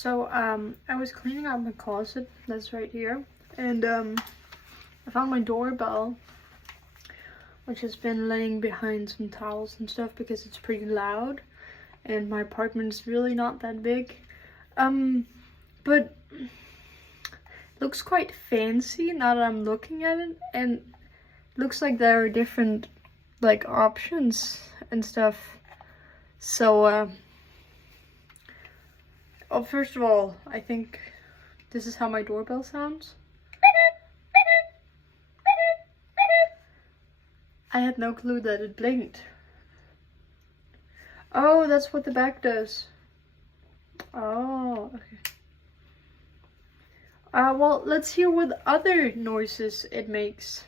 So I was cleaning out my closet that's right here, and I found my doorbell, which has been laying behind some towels and stuff because it's pretty loud, and my apartment is really not that big. But it looks quite fancy now that I'm looking at it, and it looks like there are different like options and stuff. So oh, first of all, I think this is how my doorbell sounds. I had no clue that it blinked. Oh, that's what the back does. Oh, okay. Well, let's hear what other noises it makes.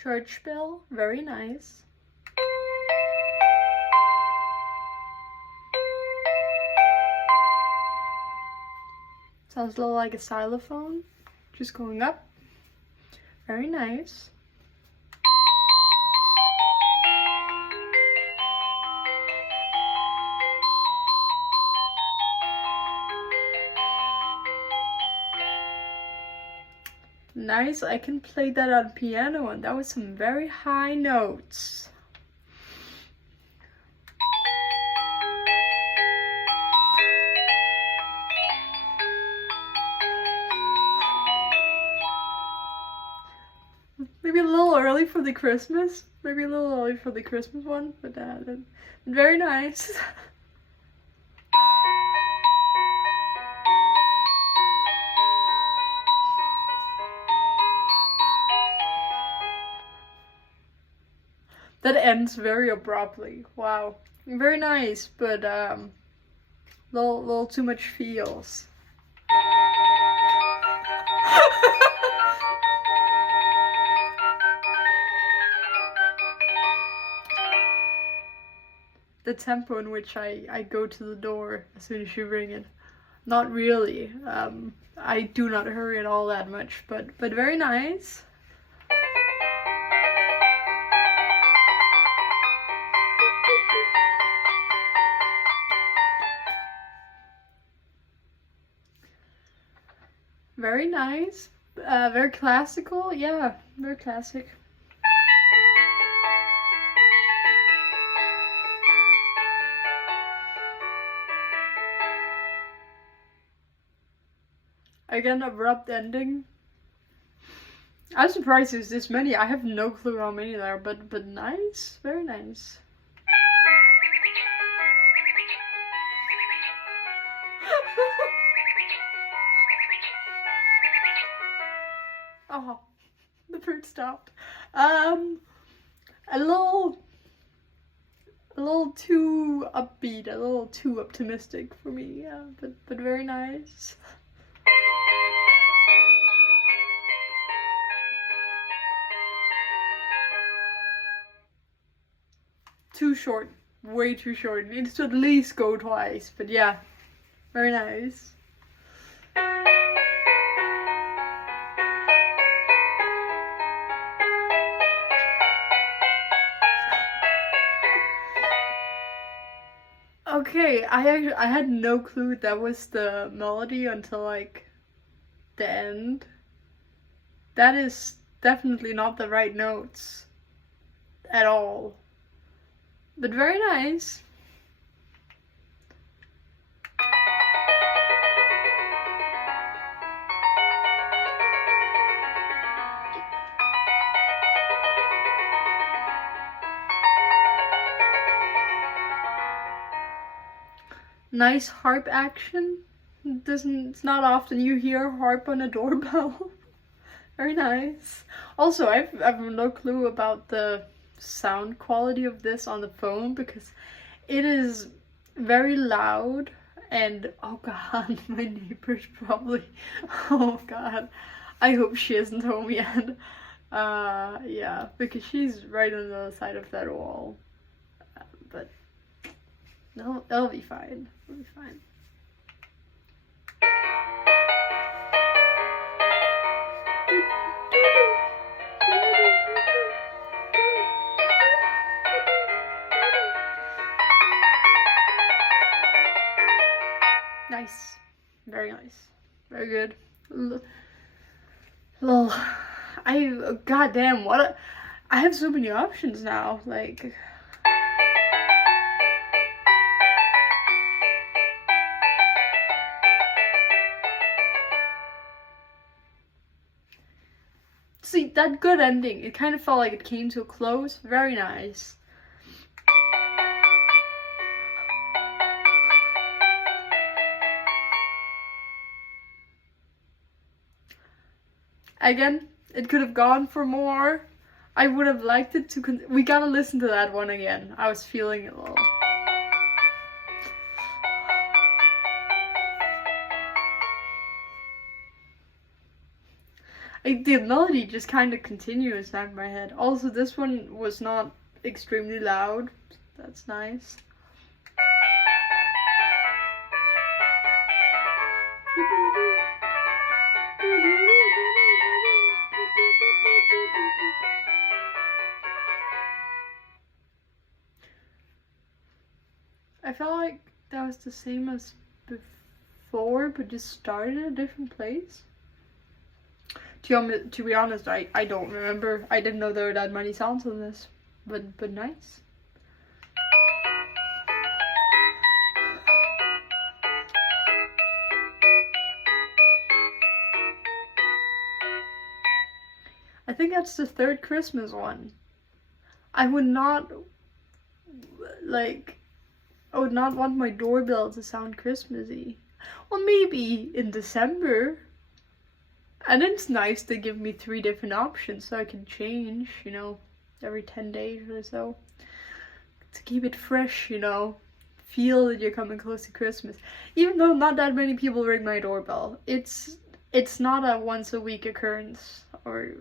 Church bell, very nice. Sounds a little like a xylophone, just going up. Very nice. Nice, I can play that on piano, and that was some very high notes. Maybe a little early for the Christmas. Maybe a little early for the Christmas one, but very nice. That ends very abruptly. Wow, very nice, but little too much feels. The tempo in which I go to the door as soon as you ring it. Not really. I do not hurry at all that much, but very nice. Very nice. Very classical. Yeah, very classic. Again, abrupt ending. I'm surprised there's this many. I have no clue how many there are, but nice. Very nice. Oh, the bird stopped. A little too upbeat, a little too optimistic for me. Yeah, but very nice. Too short, way too short. It needs to at least go twice, but yeah, very nice. Okay, I had no clue that was the melody until like the end. That is definitely not the right notes at all. But very nice. Nice harp action. It's not often you hear harp on a doorbell. Very nice. Also, I've no clue about the sound quality of this on the phone because it is very loud, and oh god, my neighbor's probably, oh god, I hope she hasn't home yet. Yeah, because she's right on the other side of that wall. But no, it'll be fine. It'll be fine. very good. Lol. Goddamn, I have so many options now, like. See, that good ending, it kind of felt like it came to a close. Very nice. Again, it could have gone for more. I would have liked it to we gotta listen to that one again. I was feeling it a little. The melody just kind of continues in my head. Also, this one was not extremely loud. That's nice. I felt like that was the same as before, but just started at a different place. To be honest, I don't remember. I didn't know there were that many sounds on this, but nice. I think that's the third Christmas one. I would not want my doorbell to sound Christmassy. Well, maybe in December. And it's nice to give me 3 different options so I can change, you know, every 10 days or so. To keep it fresh, you know. Feel that you're coming close to Christmas. Even though not that many people ring my doorbell. It's not a once a week occurrence, or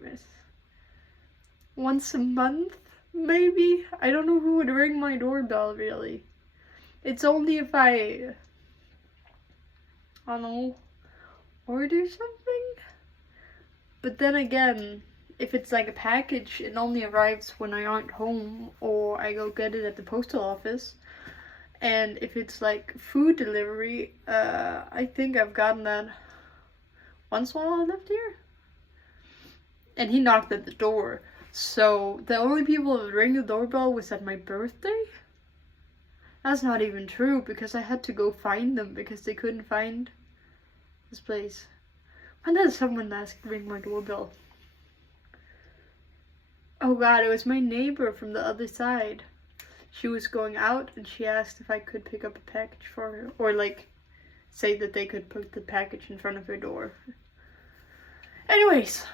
once a month, maybe? I don't know who would ring my doorbell, really. It's only if I don't know, order something? But then again, if it's like a package, it only arrives when I aren't home, or I go get it at the postal office. And if it's like food delivery, I think I've gotten that once while I lived here. And he knocked at the door. So the only people who ring the doorbell was at my birthday. That's not even true, because I had to go find them because they couldn't find this place. When did someone ring my doorbell? Oh god, it was my neighbor from the other side. She was going out and she asked if I could pick up a package for her. Or like, say that they could put the package in front of her door. Anyways.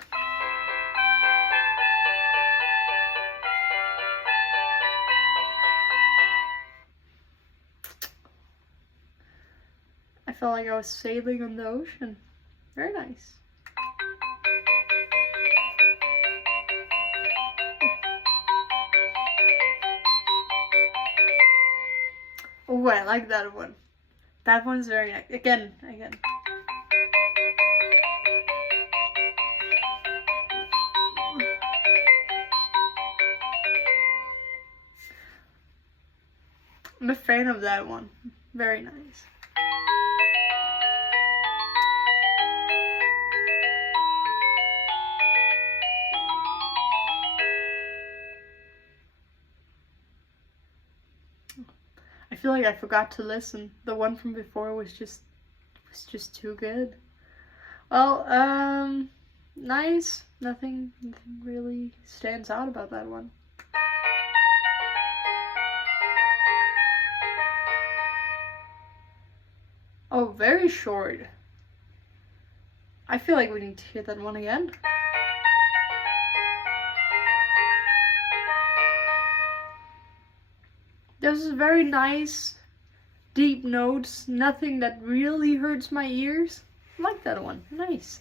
I felt like I was sailing on the ocean. Very nice. Oh, I like that one. That one's very nice. Again. I'm a fan of that one. Very nice. I feel like I forgot to listen. The one from before was just too good. Well, nice. Nothing really stands out about that one. Oh, very short. I feel like we need to hear that one again. There's very nice, deep notes, nothing that really hurts my ears. I like that one, nice.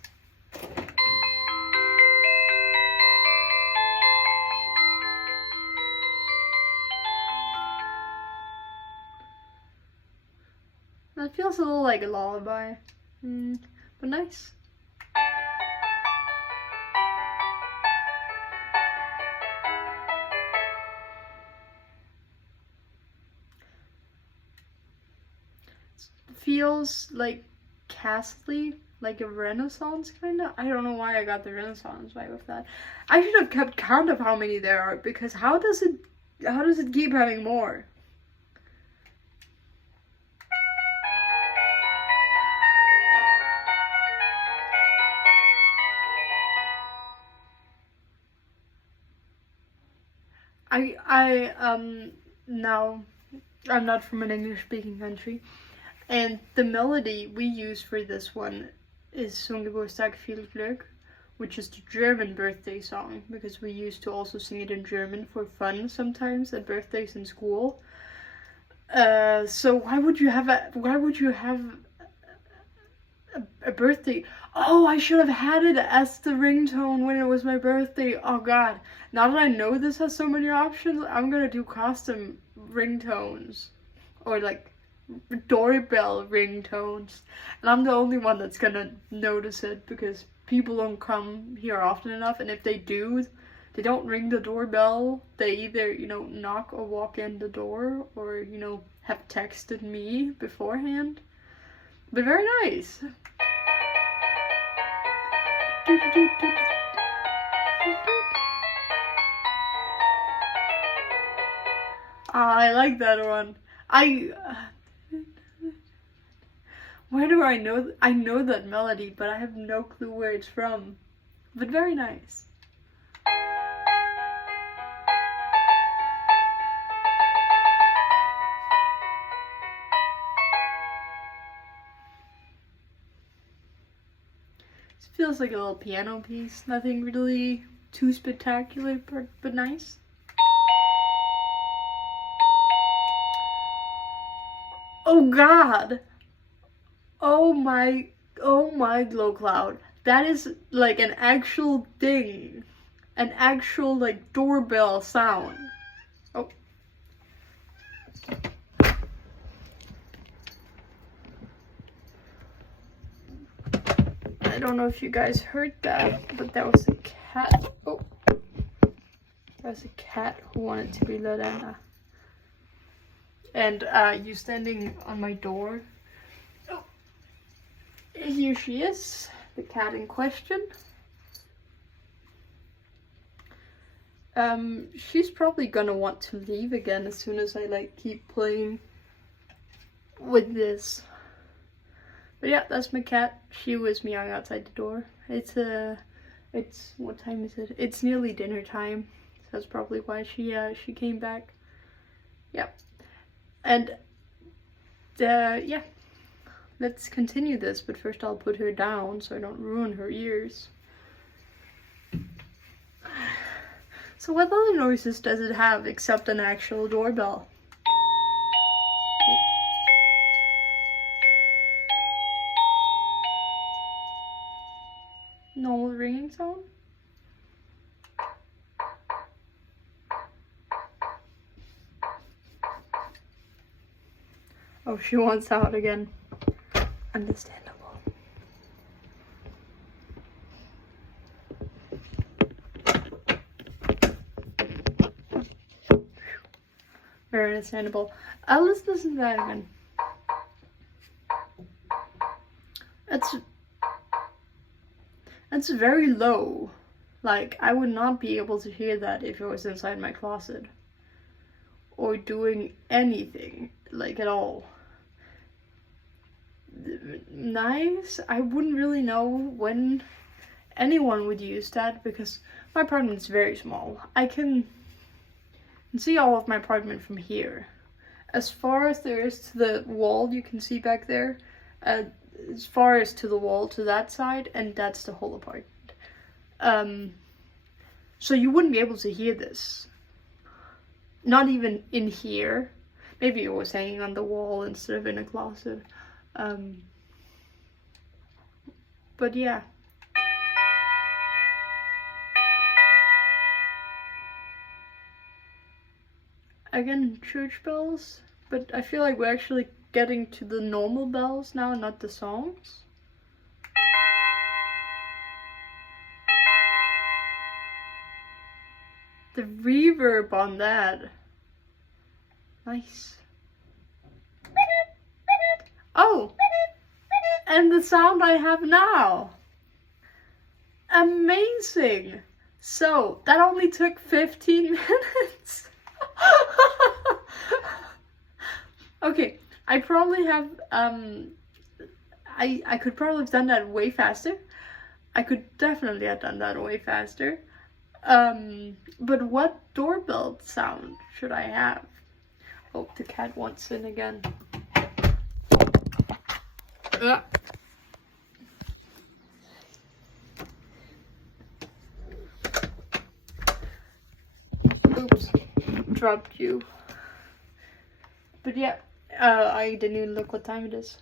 That feels a little like a lullaby, but nice. Feels like castly, like a Renaissance kind of. I don't know why I got the Renaissance vibe of that. I should have kept count of how many there are, because how does it keep having more? Now I'm not from an English speaking country, and the melody we use for this one is Zum Geburtstag viel Glück, which is the German birthday song, because we used to also sing it in German for fun sometimes at birthdays in school. So why would you have a birthday? Oh, I should have had it as the ringtone when it was my birthday. Oh god. Now that I know this has so many options, I'm gonna do custom ringtones. Or like doorbell ringtones. And I'm the only one that's gonna notice it, because people don't come here often enough, and if they do, they don't ring the doorbell. They either, knock or walk in the door, or, have texted me beforehand. But very nice. I like that one. Where do I know? I know that melody, but I have no clue where it's from. But very nice. It feels like a little piano piece. Nothing really too spectacular, but nice. Oh god! Oh my glow cloud. That is like an actual thing. An actual like doorbell sound. Oh. I don't know if you guys heard that, but that was a cat. Oh. That was a cat who wanted to be let in. And you standing on my door. Oh. Here she is, the cat in question. She's probably gonna want to leave again as soon as I keep playing with this. But yeah, that's my cat. She was meowing outside the door. It's what time is it? It's nearly dinner time. So that's probably why she came back. Yep. And yeah. Let's continue this, but first I'll put her down so I don't ruin her ears. So what other noises does it have except an actual doorbell? Normal ringing sound? Oh, she wants out again. Understandable. Very understandable. Let's listen to that again. That's very low. Like, I would not be able to hear that if it was inside my closet. Or doing anything, like, at all. Nice. I wouldn't really know when anyone would use that, because my apartment is very small. I can see all of my apartment from here. As far as there is to the wall, you can see back there. As far as to the wall to that side, and that's the whole apartment. So you wouldn't be able to hear this. Not even in here. Maybe it was hanging on the wall instead of in a closet. But yeah. Again, church bells, but I feel like we're actually getting to the normal bells now, not the songs. The reverb on that. Nice. Oh! And the sound I have now. Amazing. So that only took 15 minutes. Okay, I probably have I could probably have done that way faster. I could definitely have done that way faster. But what doorbell sound should I have? Oh, the cat wants in again. Oops, dropped you. But yeah, I didn't even look what time it is.